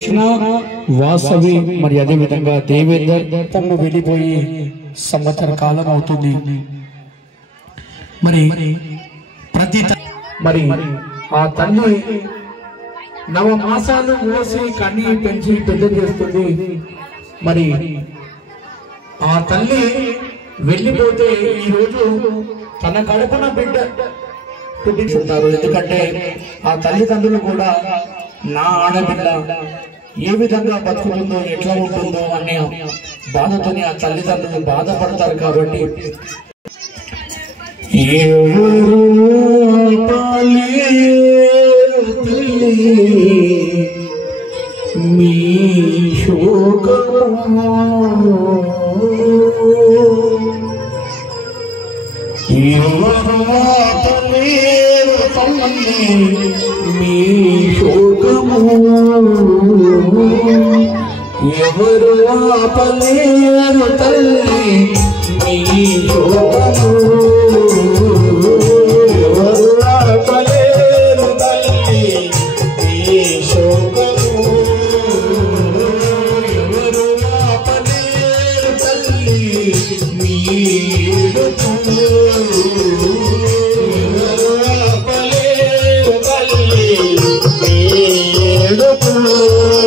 వాసవి మరి అదే విధంగా దేవేందర్ తమ్ము వెళ్ళిపోయి సంవత్సర కాలం అవుతుంది. మరి మరి ఆ తల్లి 9 మాసాలు మోసి కన్ని పెంచి పెద్ద చేస్తుంది. మరి ఆ తల్లి వెళ్ళిపోతే ఈ రోజు తన కడుపున బిడ్డ పుట్టించుంటారు. ఎందుకంటే ఆ తల్లిదండ్రులు కూడా నా ఆడబిడ్డ ఏ విధంగా బతుకుతుందో ఎట్లా ఉంటుందో అనే బాధతోని ఆ తల్లిదండ్రులు బాధపడతారు. కాబట్టి మీ శోకము ఎవరు ఆపలేరు తల్లి, మీ శోకము ఎవరు ఆపలేరు తల్లి, మీ శోకము ఎవరు ఆపలేరు తల్లి, మీ ఏడుపును ఎవరు ఆపలేరు తల్లి, మీ ఏడుపును.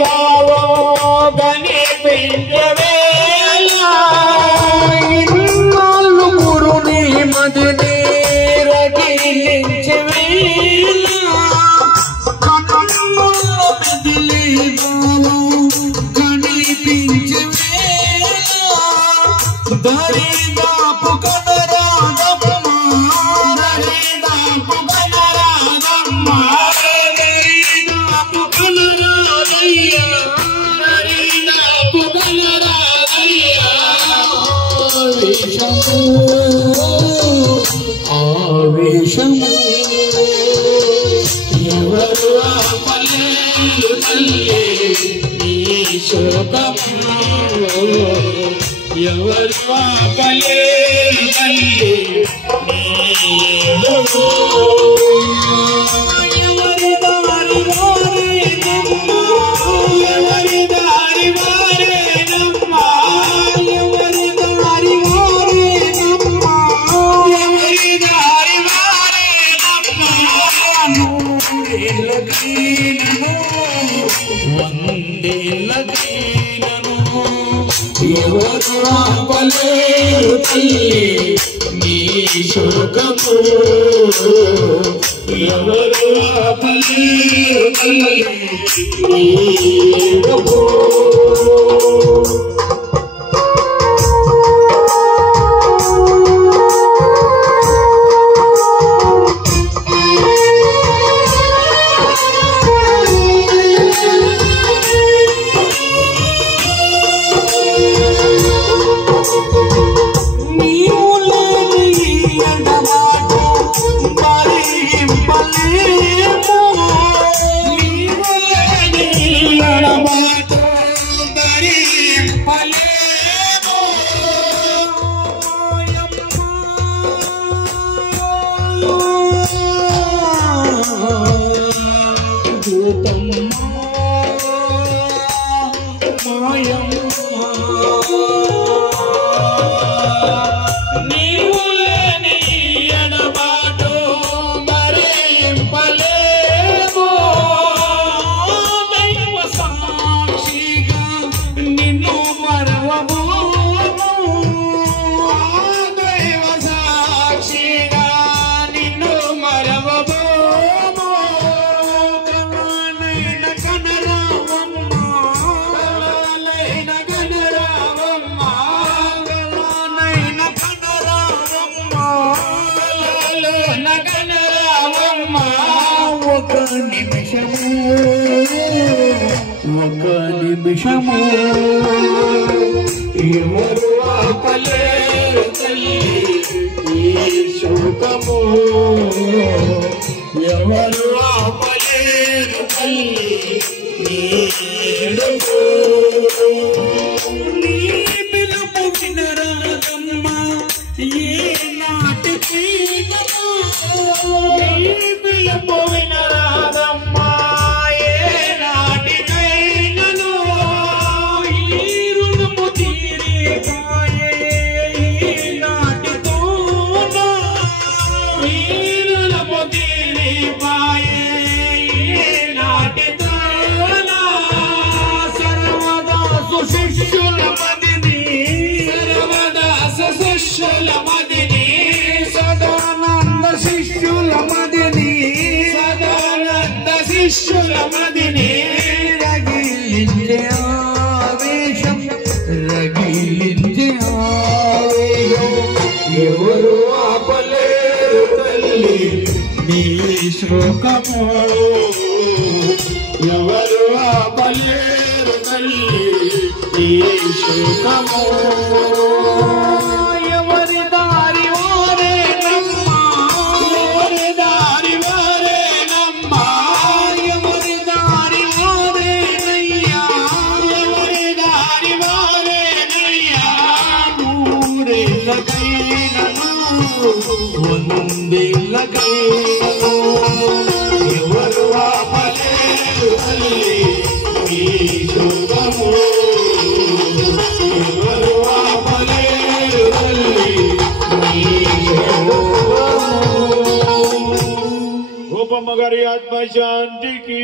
భావం కనిపించవేలా ఇన్నాళ్ళు గురుని మదిని రగిలించవేలా కన్నుల మెదిలి భావం కనిపించవేలా దరిదాపు కనరాదమ్మా దరిదాపు కనరాదమ్మా దరిదాపు కనరాదయ్యా దరిదాపు కనరాదయ్యా ఆవేశము ఎవరు ఆపలేరు తల్లి నీ శోకము ఎవరు ఆపలేరు తల్లి నీ ఏడుపు ఎవరి దారి వారేనమ్మా ఎవరి దారి వారేనమ్మా ఎవరి దారి వారేనమ్మా ఎవరి దారి వారేనమ్మా నూరేళ్ళ దీనను వందేళ్ళ దీనను ఎవరు ఆపలేరు తల్లి నీ శోకము ఎవరు ఆపలేరు తల్లి నీ ఏడుపు ఒక నిమిషము ఎవరు ఆపలేరు తల్లి ఈ శోకము ఎవరు ఆపలేరు తల్లి ఈ ఏడుపు నీ పిలుపు వినరాదమ్మా ఏ నాటికి నీ పిలుపు వినరాదమ్మా శిష్యుల మదిని రగిలించే ఆవేశం రగిలించే ఆవేశం ఎవరు ఆపలేరు తల్లి నీ శోకము ఎవరు ఆపలేరు తల్లి నీ శోకము ఎవరి దారి వారేనమ్మా ఎవరి దారి వారేనమ్మా ఎవరి దారి వారేనయ్యా ఎవరి దారి వారేనయ్యా నూరేళ్ళకైనను వందేళ్ళకైనను ఎవరు ఆపలేరు తల్లి నీ శోకము ఎవరు ఆపలేరు తల్లి నీ శోకము గోపమ్మ గారి ఆత్మ శాంతికి